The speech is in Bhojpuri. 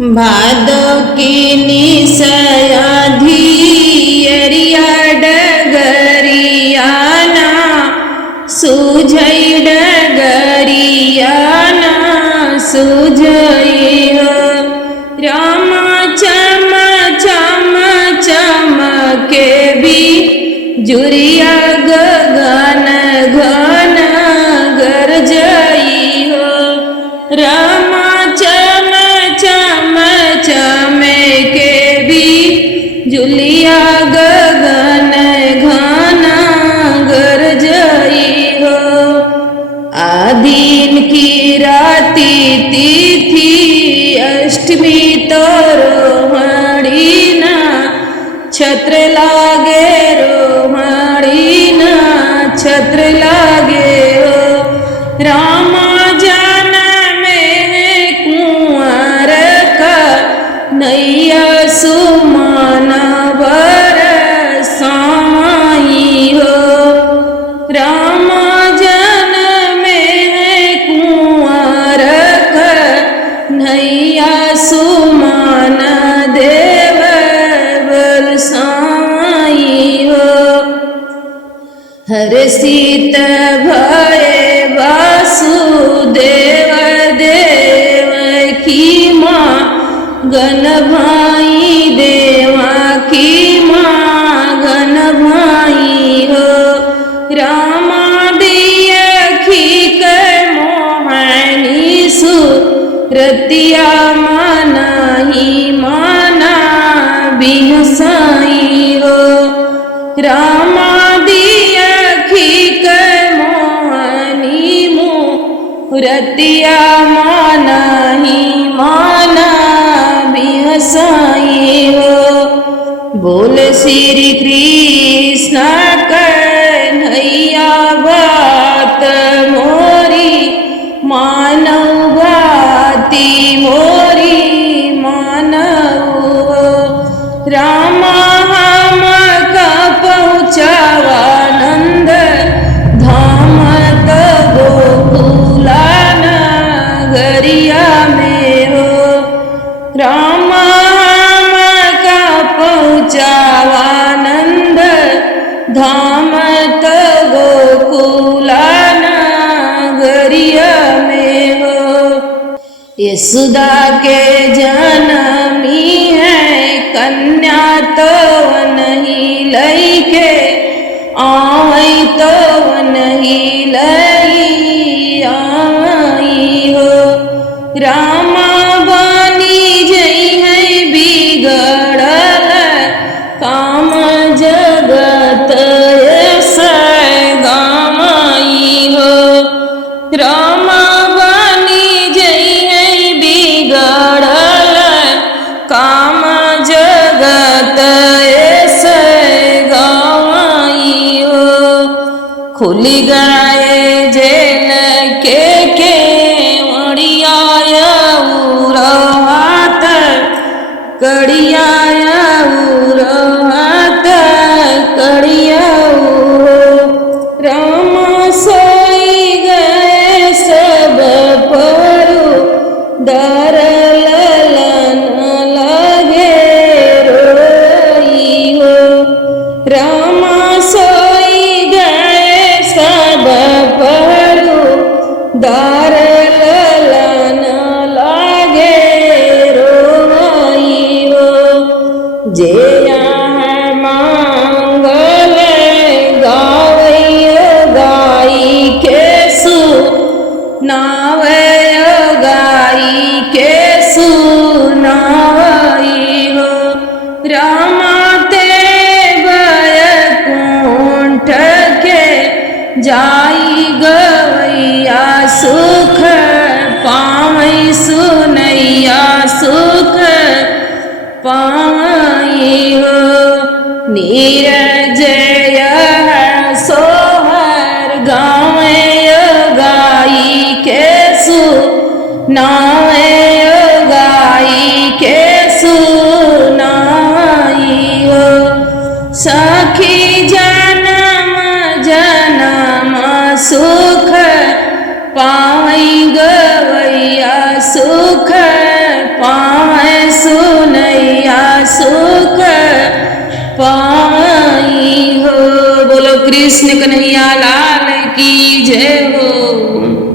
भादो की निसयाधियरिया डगरियाना सूझई डगरियाना सूझई हो रामा चम चम चमके भी जुरिया गगन घन गरजई हो रामा चम चम चमके भी जुलिया गगन घन गरजई हो आदीन की राती तिथि अष्टमी तो रोहणी ना छत्र लागे रोहणी ना छत्र लागे हो रामा जन में कुंवर का नैया सुमन बरसाई हो रामा जन में कुंवर का नैया सुमन देव बरसाई हो हर सीत भय वासुदेव देव की माँ गण भाई देवा की माँ गण भाई हो रामा दिया खीक मोहनी सुरतिया माना ही माना बिहसाई हो रामा दिया खीक मोहनी मुरतिया माना ही माना बिहसाई हो बोल श्री कृष्ण कन्हैया बात मोरी मानव बाती मोरी मानव रामा हम का पहुँचावानंद धाम तो गोकुलान गरिया में हो रामा हम का पहुँचावानंद धाम तो गोकुलान गरिया में हो यशोदा के जनमी है कन्या तो नहीं लइके आई तो नहीं लई आई हो रामा बानी जई है बिगड़ल काम जगत ऐसा गामाई हो रामा बानी जई है बिगड़ल काम जगत ऐसे गावाई हो खुल गए जेल के वड़ियाय उरहात कड़ियाय उरहात कड़िया रामा सोई गए सब परू दर ललन लगे रोई हो रामा सोई गए सब परू दर ललन लगे रोई हो जे यहाँ मांगल गावैय गाई के सु नावय गाई के सुनावई हो रामा ते बैकुंठ के जाई गवैया सुख पावई सुनैया सुख पावई हो नीरजय सोहर गावैय गाई के नावय गाई के सुनाई हो सखी जन्म जन्म सुख पावई गवैया सुख पावै पाई हो। बोलो कृष्ण कन्हैया लाल की जय हो।